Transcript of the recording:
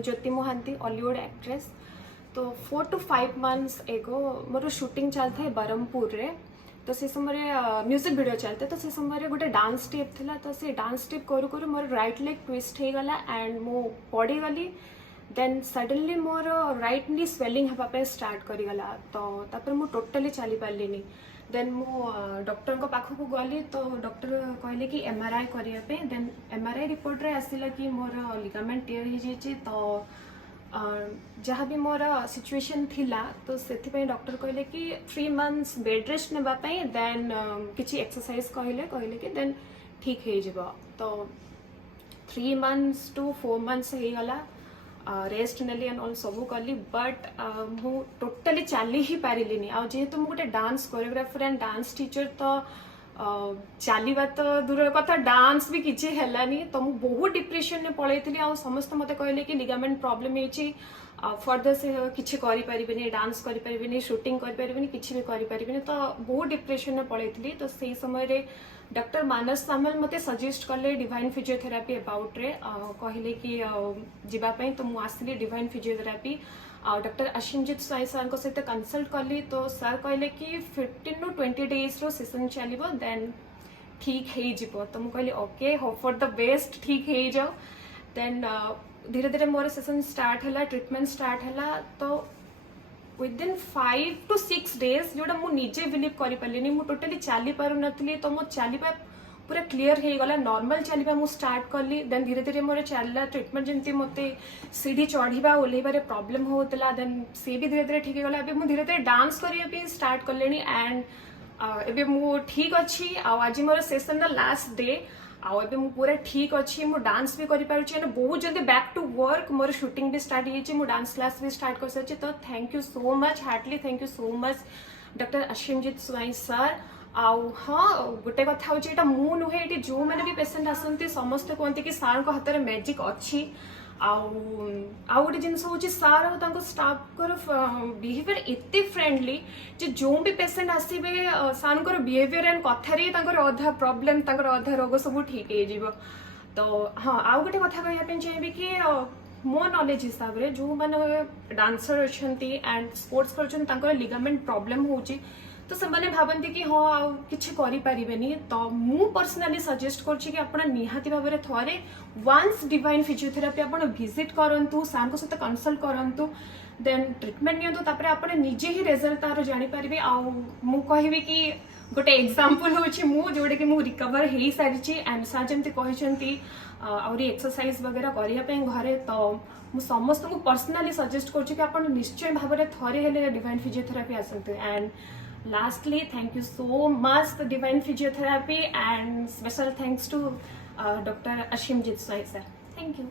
मु ज्योति Mohanty Hollywood actress. तो 4 to 5 months एगो मोर शूटिंग चलता है बरहमपुर रे। तो से समय म्यूजिक वीडियो चलते तो से समय गोटे डांस स्टेप थिला। तो से डांस स्टेप करू करू मोर राइट लेग ट्विस्ट हो गला एंड मु पड़ी गली। देन सडनली मोर राइट नी स्वेलिंग हवा स्टार्ट करीगला। तो तापर मु टोटली चली पार्लिनी। देन मु डॉक्टर को पाखक गली। तो डॉक्टर कहले कि एमआरआई करने। देन एमआरआई रिपोर्ट रे आसिला कि मोर लिगामेंट टेयर हो जाइए। तो जहाँ भी मोर सिचुएशन थिला तो से डॉक्टर कहले कि 3 months बेड रेस्ट नापी। देन किसी एक्सरसाइज कहले कि देन ठीक हो। तो 3 months to 4 months हो गला रेस्ट नेली एंड ऑल सब कली। बट मु टोटली चली ही पारिलिनी। आ जेहेतु मु गोटे dance choreographer and dance teacher तो चलवा तो दूर कथा डांस भी किसी है। तो मु बहुत डिप्रेशन में पलैली। आ समस्त मत कहले कि लिगामेंट प्रॉब्लम होची फर्दर से किसी करें डांस करें शूटिंग करें किसी भी करें। तो बहुत डिप्रेशन में पलैली। तो से समय डॉक्टर मानस सामल मते सजेस्ट कले डिवाइन फिजियोथेरापी अबाउट रे। कहले कि जीवाई। तो मुझे आसली divine physiotherapy doctor Ashimjit Swain sir सहित कंसल्ट कली। तो सर कहले कि 15 to 20 days रो सेशन चलो देन ठीक हो। तो मुझे कहली okay hope for the best ठीक हो जाओ। देन धीरे धीरे मोर सेशन स्टार्ट है ट्रीटमेंट स्टार्ट है। तो विदिन 5 to 6 days जोड़ा मु निजे बिलीव करि पालिनी। मु टोटली चली पारु नथली। तो मो चलीबा पूरा क्लियर हो गला नॉर्मल चलीबा मु स्टार्ट कली। देन धीरे धीरे मोर चलला ट्रीटमेंट जमती मते सीढ़ी चढ़ीबा ओल्हेबारे प्रॉब्लम होतला। देन से भी धीरे धीरे ठीक हो गला। अबे मु धीरे धीरे डांस करिया पे स्टार्ट करलेनी एंड एबे मु ठीक अछि। आज मोर सेशन द लास्ट डे आबे मु पूरा ठीक अच्छी। मु डांस भी करि पारुछि एंड बहुत जल्दी बैक टू वर्क। मोर शूटिंग भी स्टार्ट हो। मु डांस क्लास भी स्टार्ट कर सारी। तो thank you so much heartly thank you so much doctor Ashimjit Swain sir. हाँ गोटे कथा हूँ मु नुहे ये जो मैंने भी पेसेंट आसती समस्ते कहते कि सार को हाथ में मैजिक अच्छी। आउ गोटे जिनस हूँ सार और स्टाफ बिहेवियर एत फ्रेंडली जो भी पेसेंट आसवे सार बिहेवियर एंड कथार अधा प्रोब्लेम अधा रोग सब ठीक हो। तो हाँ आउ गोटे कथा कहना चाहिए कि मो नॉलेज हिसाब से जो मैंने डांसर अच्छा एंड स्पोर्ट्स कर लिगामेंट प्रॉब्लम होची तो से भावती कि हाँ किसी करें। तो मु पर्सनाली सजेस्ट करछि कि आपण निहाती भाव में थरे वंस डिवाइन फिजियोथेरापी आपण विजिट करंतु सार सहित कंसल्ट करंतु देन ट्रीटमेंट नियंतु तापर आपण निजे ही रिजल्ट तार जानि पारिबे। आ मु कहबी कि गोटे एग्जांपल होछि मु जोडे कि मु रिकवर हेई सारिछि एंड सार जेमति कहिसंती आउरी एक्सरसाइज वगैरह करिया पे घरे। तो मु समस्त को पर्सनाली सजेस्ट करछि कि आपण निश्चय भाव में थरे हेले डिवाइन फिजियोथेरापी आसंतु। And lastly thank you so much the divine physiotherapy and special thanks to Dr. Ashimjit Swai sir. Thank you.